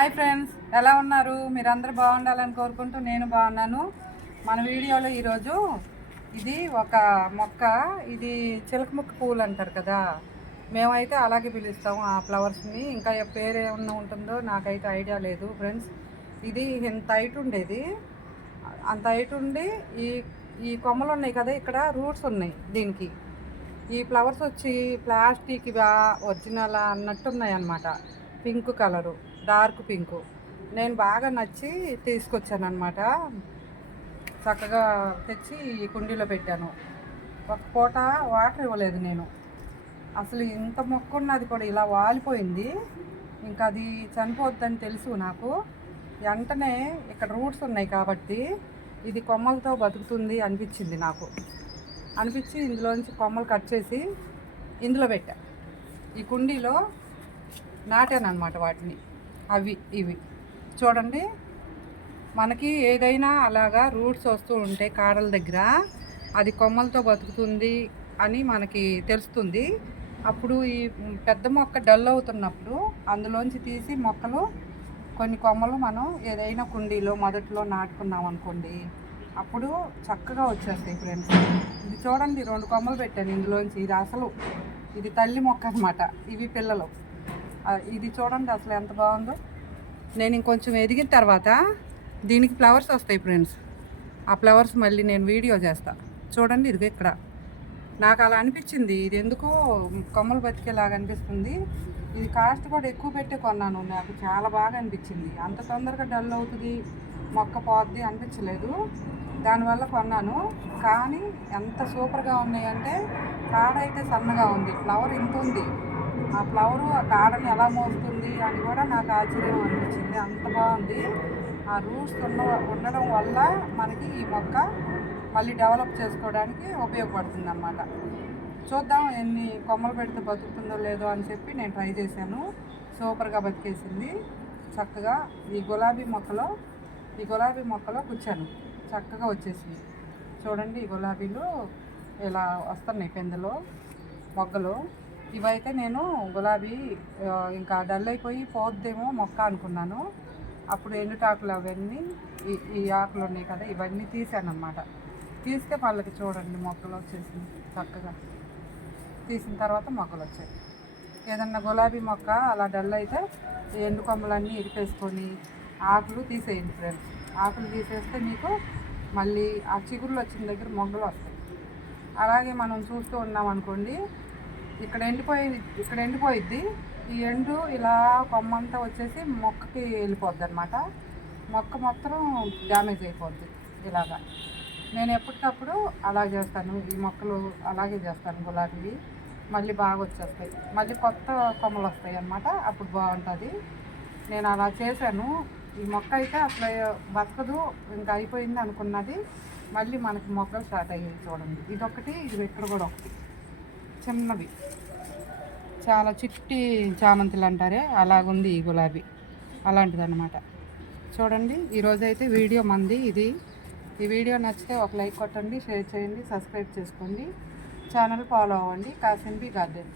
Hi friends ఎలా ఉన్నారు? మీరందరూ బాగుండాలని కోరుకుంటూ నేను బాగున్నాను. మన వీడియోలో ఈరోజు ఇది ఒక మొక్క ఇది చిలకముక్క పూలు అంటారు కదా. మేమైతే అలాగే పిలుస్తాము ఆ ఫ్లవర్స్ని. ఇంకా పేరు ఏమన్నా ఉంటుందో నాకైతే ఐడియా లేదు. ఫ్రెండ్స్ ఇది ఇంత హైట్ ఉండేది. అంత హైట్ ఉండి ఈ ఈ కొమ్మలు ఉన్నాయి కదా ఇక్కడ రూట్స్ ఉన్నాయి దీనికి. ఈ ఫ్లవర్స్ వచ్చి ప్లాస్టిక్ ఒరిజినల్ అన్నట్టు ఉన్నాయి అన్నమాట పింక్ కలరు. Dark pink. నేను బాగా నచ్చి తీసుకొచ్చాను అనమాట చక్కగా తెచ్చి ఈ కుండీలో పెట్టాను. ఒక పూట వాటర్ ఇవ్వలేదు నేను. అసలు ఇంత మొక్క ఉన్నది కూడా ఇలా వాలిపోయింది. ఇంకా అది చనిపోద్దని తెలుసు నాకు. వెంటనే ఇక్కడ రూట్స్ ఉన్నాయి కాబట్టి ఇది కొమ్మలతో బతుకుతుంది అనిపించింది నాకు. అనిపించి ఇందులోంచి కొమ్మలు కట్ చేసి ఇందులో పెట్టా. ఈ కుండీలో నాటాను అనమాట వాటిని. అవి ఇవి. చూడండి. మనకి ఏదైనా అలాగా రూట్స్ వస్తూ ఉంటే కాడల దగ్గర అది కొమ్మలతో బతుకుతుంది అని మనకి తెలుస్తుంది. అప్పుడు ఈ పెద్ద మొక్క డల్ అవుతున్నప్పుడు అందులోంచి తీసి మొక్కలు కొన్ని కొమ్మలు మనం ఏదైనా కుండీలో మొదట్లో నాటుకున్నాం అనుకోండి అప్పుడు చక్కగా వచ్చేస్తాయి ఫ్రెండ్స్. ఇది చూడండి రెండు కొమ్మలు పెట్టాను ఇందులోంచి. ఇది అసలు ఇది తల్లి మొక్క అనమాట ఇవి పిల్లలు. ఇది చూడండి అసలు ఎంత బాగుందో. నేను ఇంకొంచెం ఎదిగిన తర్వాత దీనికి ఫ్లవర్స్ వస్తాయి ఫ్రెండ్స్. ఆ ఫ్లవర్స్ మళ్ళీ నేను వీడియో చేస్తా. చూడండి ఇదిగో ఇక్కడ. నాకు అలా అనిపించింది. ఇది ఎందుకో కొమ్మలు బతికేలాగా అనిపిస్తుంది. ఇది కాస్ట్ కూడా ఎక్కువ పెట్టే కొన్నాను. నాకు చాలా బాగా అనిపించింది. అంత తొందరగా డల్ అవుతుంది మొక్క పోద్ది అనిపించలేదు. దానివల్ల కొన్నాను. కానీ ఎంత సూపర్గా ఉన్నాయంటే కాడ అయితే సన్నగా ఉంది. ఫ్లవర్ ఇంత ఉంది. ఆ ఫ్లవరు ఆ కాడని ఎలా మోస్తుంది అని కూడా నాకు ఆశ్చర్యం అనిపించింది. అంత బాగుంది. ఆ రూట్స్ ఉన్న ఉండడం వల్ల మనకి ఈ మొక్క మళ్ళీ డెవలప్ చేసుకోవడానికి ఉపయోగపడుతుంది అన్నమాట చూద్దాం ఎన్ని కొమ్మలు పెడితే బతుకుతుందో లేదో అని చెప్పి నేను ట్రై చేశాను. సూపర్గా బతికేసింది. చక్కగా ఈ గులాబీ మొక్కలో ఈ గులాబీ మొక్కలో కూర్చాను. చక్కగా వచ్చేసింది. చూడండి ఈ గులాబీలు ఇలా వస్తున్నాయి పెందలో మొగ్గలు. ఇవైతే నేను గులాబీ ఇంకా డల్ అయిపోయి పోద్దేమో మొక్క అనుకున్నాను. అప్పుడు ఎండుటాకులు అవన్నీ ఈ ఈ ఆకులు ఉన్నాయి కదా ఇవన్నీ తీసాను అన్నమాట తీస్తే వాళ్ళకి చూడండి మొక్కలు వచ్చేసింది చక్కగా. తీసిన తర్వాత మొక్కలు వచ్చాయి. ఏదన్నా గులాబీ మొక్క అలా డల్ అయితే ఎండు కొమ్మలన్నీ ఇరిపేసుకొని ఆకులు తీసేయండి ఫ్రెండ్స్ ఆకులు తీసేస్తే మీకు మళ్ళీ ఆ చిగురులు వచ్చిన దగ్గర మొగ్గలు వస్తాయి. అలాగే మనం చూస్తూ ఉన్నాం అనుకోండి ఇక్కడ ఎండిపోయి ఇక్కడ ఎండిపోయిద్ది. ఈ ఎండు ఇలా కొమ్మంతా వచ్చేసి మొక్కకి వెళ్ళిపోద్ది అనమాట మొక్క మొత్తం డ్యామేజ్ అయిపోద్ది ఇలాగా. నేను ఎప్పటికప్పుడు అలా చేస్తాను. ఈ మొక్కలు అలాగే చేస్తాను గులాబీ మళ్ళీ బాగా వచ్చేస్తాయి. మళ్ళీ కొత్త కొమ్మలు వస్తాయి అన్నమాట. అప్పుడు బాగుంటుంది. నేను అలా చేశాను. ఈ మొక్క అయితే అసలు బతకదు. ఇంకా అయిపోయింది అనుకున్నది. మళ్ళీ మనకి మొక్కలు స్టార్ట్ అయ్యాయి చూడండి. ఇదొకటి ఇది ఇక్కడ కూడా ఒకటి. చిన్నవి. చాలా చిట్టి చామంతులు అంటారే అలాగుంది ఈ గులాబీ. అలాంటిదన్నమాట. చూడండి ఈరోజు అయితే వీడియో మంది ఇది. ఈ వీడియో నచ్చితే ఒక లైక్ కొట్టండి షేర్ చేయండి సబ్స్క్రైబ్ చేసుకోండి. ఛానల్ ఫాలో అవ్వండి. కాసిన్బి గార్డెన్.